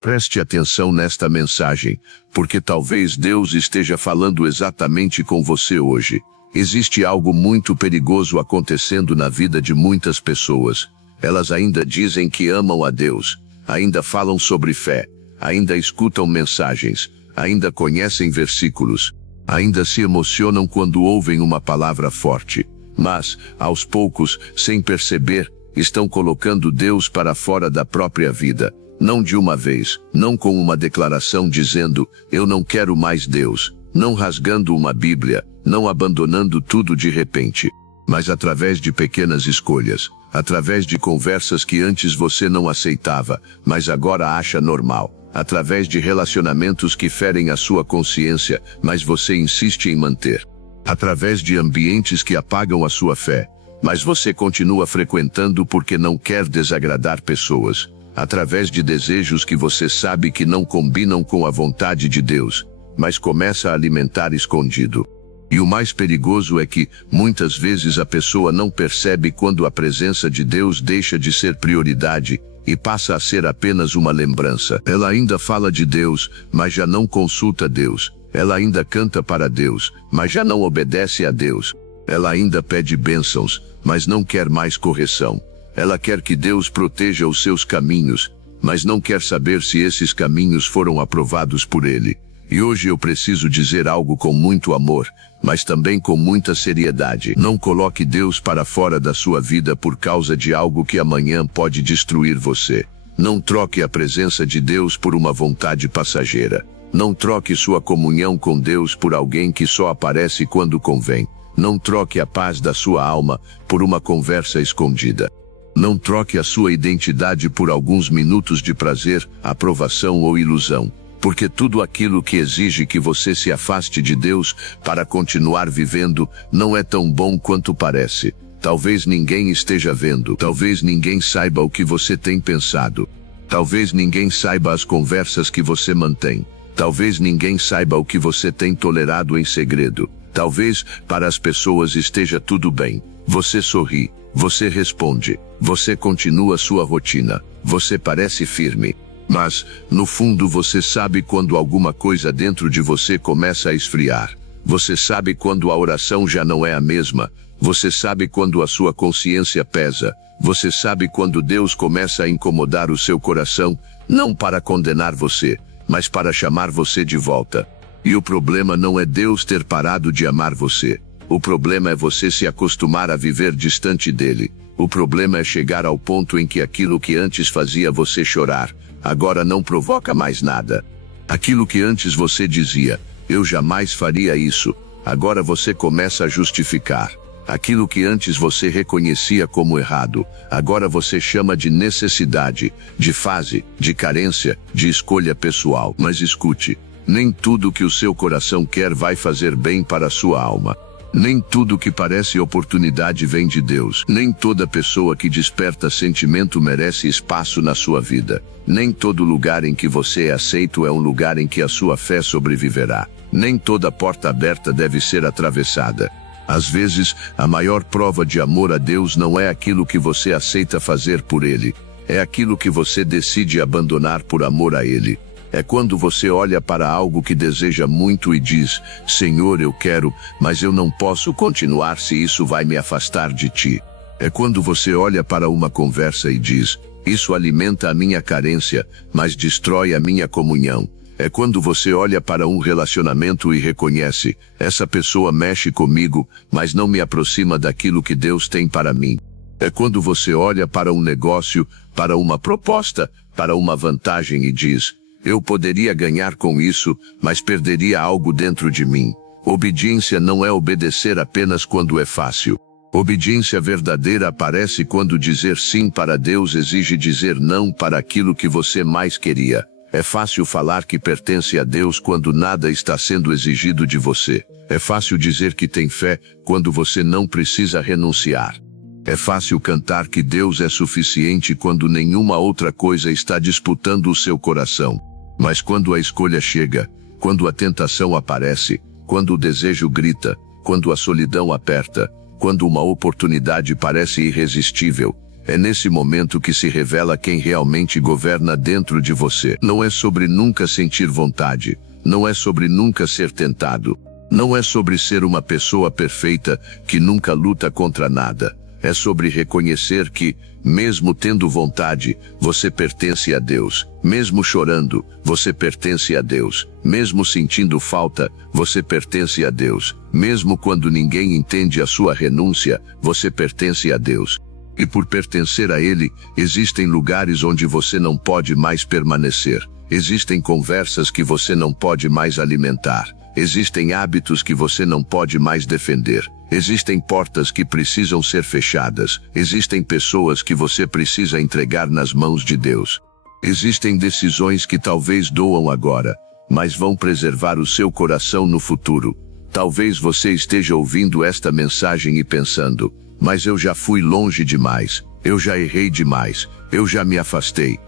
Preste atenção nesta mensagem, porque talvez Deus esteja falando exatamente com você hoje. Existe algo muito perigoso acontecendo na vida de muitas pessoas. Elas ainda dizem que amam a Deus, ainda falam sobre fé, ainda escutam mensagens, ainda conhecem versículos, ainda se emocionam quando ouvem uma palavra forte. Mas, aos poucos, sem perceber, estão colocando Deus para fora da própria vida. Não de uma vez, não com uma declaração dizendo, eu não quero mais Deus, não rasgando uma Bíblia, não abandonando tudo de repente, mas através de pequenas escolhas, através de conversas que antes você não aceitava, mas agora acha normal, através de relacionamentos que ferem a sua consciência, mas você insiste em manter, através de ambientes que apagam a sua fé, mas você continua frequentando porque não quer desagradar pessoas, através de desejos que você sabe que não combinam com a vontade de Deus, mas começa a alimentar escondido. E o mais perigoso é que, muitas vezes a pessoa não percebe quando a presença de Deus deixa de ser prioridade e passa a ser apenas uma lembrança. Ela ainda fala de Deus, mas já não consulta Deus. Ela ainda canta para Deus, mas já não obedece a Deus. Ela ainda pede bênçãos, mas não quer mais correção. Ela quer que Deus proteja os seus caminhos, mas não quer saber se esses caminhos foram aprovados por Ele. E hoje eu preciso dizer algo com muito amor, mas também com muita seriedade. Não coloque Deus para fora da sua vida por causa de algo que amanhã pode destruir você. Não troque a presença de Deus por uma vontade passageira. Não troque sua comunhão com Deus por alguém que só aparece quando convém. Não troque a paz da sua alma por uma conversa escondida. Não troque a sua identidade por alguns minutos de prazer, aprovação ou ilusão, porque tudo aquilo que exige que você se afaste de Deus para continuar vivendo não é tão bom quanto parece. Talvez ninguém esteja vendo, talvez ninguém saiba o que você tem pensado, talvez ninguém saiba as conversas que você mantém, talvez ninguém saiba o que você tem tolerado em segredo, talvez para as pessoas esteja tudo bem. Você sorri, você responde, você continua sua rotina, você parece firme. Mas, no fundo você sabe quando alguma coisa dentro de você começa a esfriar. Você sabe quando a oração já não é a mesma. Você sabe quando a sua consciência pesa. Você sabe quando Deus começa a incomodar o seu coração, não para condenar você, mas para chamar você de volta. E o problema não é Deus ter parado de amar você. O problema é você se acostumar a viver distante dele. O problema é chegar ao ponto em que aquilo que antes fazia você chorar, agora não provoca mais nada. Aquilo que antes você dizia, eu jamais faria isso, agora você começa a justificar. Aquilo que antes você reconhecia como errado, agora você chama de necessidade, de fase, de carência, de escolha pessoal. Mas escute, nem tudo que o seu coração quer vai fazer bem para a sua alma. Nem tudo que parece oportunidade vem de Deus. Nem toda pessoa que desperta sentimento merece espaço na sua vida. Nem todo lugar em que você é aceito é um lugar em que a sua fé sobreviverá. Nem toda porta aberta deve ser atravessada. Às vezes, a maior prova de amor a Deus não é aquilo que você aceita fazer por Ele. É aquilo que você decide abandonar por amor a Ele. É quando você olha para algo que deseja muito e diz, Senhor, eu quero, mas eu não posso continuar se isso vai me afastar de Ti. É quando você olha para uma conversa e diz, isso alimenta a minha carência, mas destrói a minha comunhão. É quando você olha para um relacionamento e reconhece, essa pessoa mexe comigo, mas não me aproxima daquilo que Deus tem para mim. É quando você olha para um negócio, para uma proposta, para uma vantagem e diz, eu poderia ganhar com isso, mas perderia algo dentro de mim. Obediência não é obedecer apenas quando é fácil. Obediência verdadeira aparece quando dizer sim para Deus exige dizer não para aquilo que você mais queria. É fácil falar que pertence a Deus quando nada está sendo exigido de você. É fácil dizer que tem fé quando você não precisa renunciar. É fácil cantar que Deus é suficiente quando nenhuma outra coisa está disputando o seu coração. Mas quando a escolha chega, quando a tentação aparece, quando o desejo grita, quando a solidão aperta, quando uma oportunidade parece irresistível, É nesse momento que se revela quem realmente governa dentro de você. Não é sobre nunca sentir vontade. Não é sobre nunca ser tentado. Não é sobre ser uma pessoa perfeita que nunca luta contra nada. É sobre reconhecer que, mesmo tendo vontade, você pertence a Deus. Mesmo chorando, você pertence a Deus. Mesmo sentindo falta, você pertence a Deus. Mesmo quando ninguém entende a sua renúncia, você pertence a Deus. E por pertencer a Ele, existem lugares onde você não pode mais permanecer. Existem conversas que você não pode mais alimentar. Existem hábitos que você não pode mais defender. Existem portas que precisam ser fechadas. Existem pessoas que você precisa entregar nas mãos de Deus. Existem decisões que talvez doam agora, mas vão preservar o seu coração no futuro. Talvez você esteja ouvindo esta mensagem e pensando: mas eu já fui longe demais, eu já errei demais, eu já me afastei.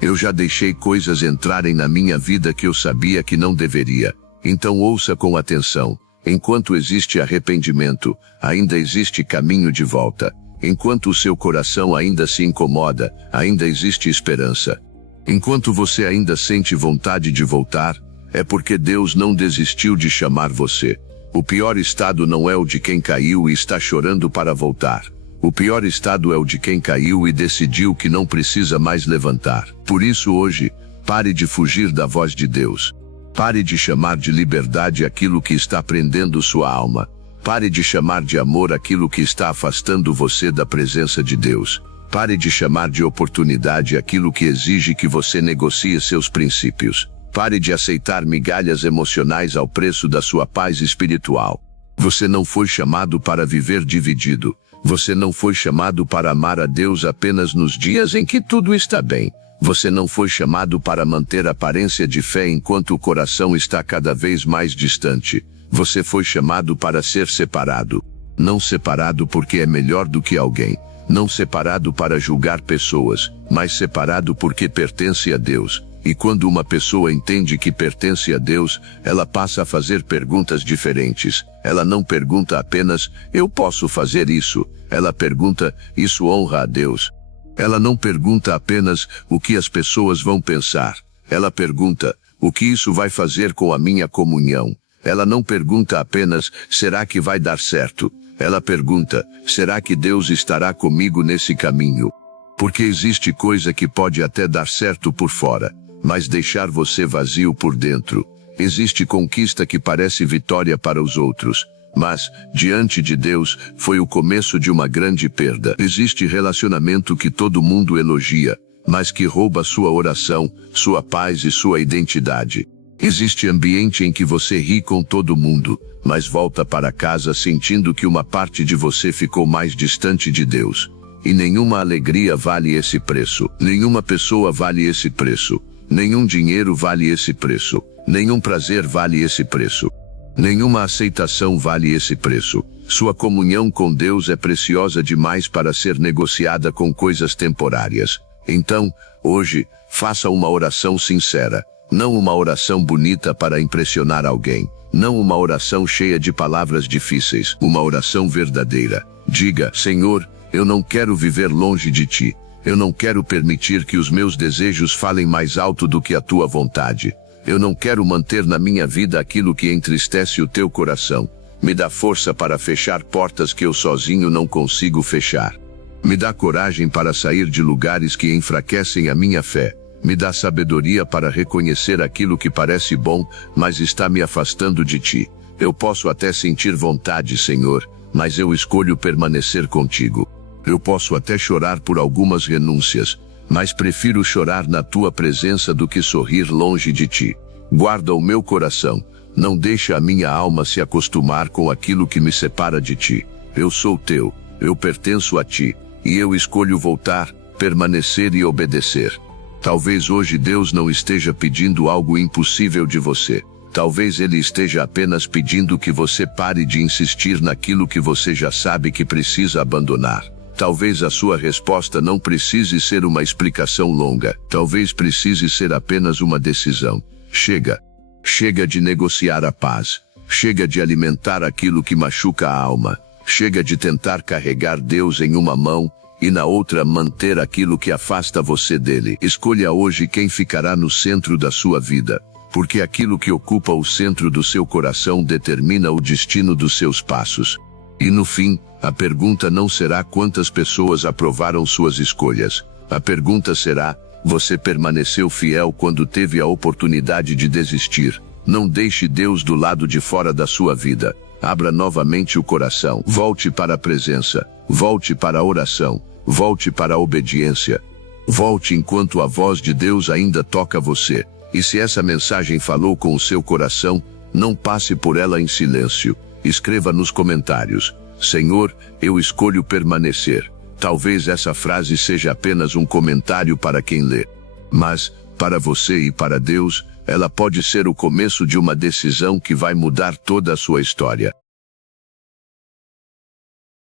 Eu já deixei coisas entrarem na minha vida que eu sabia que não deveria. Então ouça com atenção. Enquanto existe arrependimento, ainda existe caminho de volta. Enquanto o seu coração ainda se incomoda, ainda existe esperança. Enquanto você ainda sente vontade de voltar, é porque Deus não desistiu de chamar você. O pior estado não é o de quem caiu e está chorando para voltar. O pior estado é o de quem caiu e decidiu que não precisa mais levantar. Por isso hoje, pare de fugir da voz de Deus. Pare de chamar de liberdade aquilo que está prendendo sua alma. Pare de chamar de amor aquilo que está afastando você da presença de Deus. Pare de chamar de oportunidade aquilo que exige que você negocie seus princípios. Pare de aceitar migalhas emocionais ao preço da sua paz espiritual. Você não foi chamado para viver dividido. Você não foi chamado para amar a Deus apenas nos dias em que tudo está bem. Você não foi chamado para manter aparência de fé enquanto o coração está cada vez mais distante. Você foi chamado para ser separado. Não separado porque é melhor do que alguém. Não separado para julgar pessoas, mas separado porque pertence a Deus. E quando uma pessoa entende que pertence a Deus, ela passa a fazer perguntas diferentes. Ela não pergunta apenas: eu posso fazer isso? Ela pergunta: isso honra a Deus? Ela não pergunta apenas: o que as pessoas vão pensar? Ela pergunta: o que isso vai fazer com a minha comunhão? Ela não pergunta apenas: será que vai dar certo? Ela pergunta: será que Deus estará comigo nesse caminho? Porque existe coisa que pode até dar certo por fora, mas deixar você vazio por dentro. Existe conquista que parece vitória para os outros, mas, diante de Deus, foi o começo de uma grande perda. Existe relacionamento que todo mundo elogia, mas que rouba sua oração, sua paz e sua identidade. Existe ambiente em que você ri com todo mundo, mas volta para casa sentindo que uma parte de você ficou mais distante de Deus. E nenhuma alegria vale esse preço. Nenhuma pessoa vale esse preço. Nenhum dinheiro vale esse preço. Nenhum prazer vale esse preço. Nenhuma aceitação vale esse preço. Sua comunhão com Deus é preciosa demais para ser negociada com coisas temporárias. Então, hoje, faça uma oração sincera. Não uma oração bonita para impressionar alguém. Não uma oração cheia de palavras difíceis. Uma oração verdadeira. Diga: Senhor, eu não quero viver longe de Ti. Eu não quero permitir que os meus desejos falem mais alto do que a Tua vontade. Eu não quero manter na minha vida aquilo que entristece o Teu coração. Me dá força para fechar portas que eu sozinho não consigo fechar. Me dá coragem para sair de lugares que enfraquecem a minha fé. Me dá sabedoria para reconhecer aquilo que parece bom, mas está me afastando de Ti. Eu posso até sentir vontade, Senhor, mas eu escolho permanecer contigo. Eu posso até chorar por algumas renúncias, mas prefiro chorar na Tua presença do que sorrir longe de Ti. Guarda o meu coração, não deixa a minha alma se acostumar com aquilo que me separa de Ti. Eu sou Teu, eu pertenço a Ti, e eu escolho voltar, permanecer e obedecer. Talvez hoje Deus não esteja pedindo algo impossível de você. Talvez Ele esteja apenas pedindo que você pare de insistir naquilo que você já sabe que precisa abandonar. Talvez a sua resposta não precise ser uma explicação longa. Talvez precise ser apenas uma decisão. Chega. Chega de negociar a paz. Chega de alimentar aquilo que machuca a alma. Chega de tentar carregar Deus em uma mão e na outra manter aquilo que afasta você dele. Escolha hoje quem ficará no centro da sua vida, porque aquilo que ocupa o centro do seu coração determina o destino dos seus passos. E no fim, a pergunta não será quantas pessoas aprovaram suas escolhas. A pergunta será: você permaneceu fiel quando teve a oportunidade de desistir? Não deixe Deus do lado de fora da sua vida. Abra novamente o coração. Volte para a presença. Volte para a oração. Volte para a obediência. Volte enquanto a voz de Deus ainda toca você. E se essa mensagem falou com o seu coração, não passe por ela em silêncio. Escreva nos comentários: Senhor, eu escolho permanecer. Talvez essa frase seja apenas um comentário para quem lê. Mas, para você e para Deus, ela pode ser o começo de uma decisão que vai mudar toda a sua história.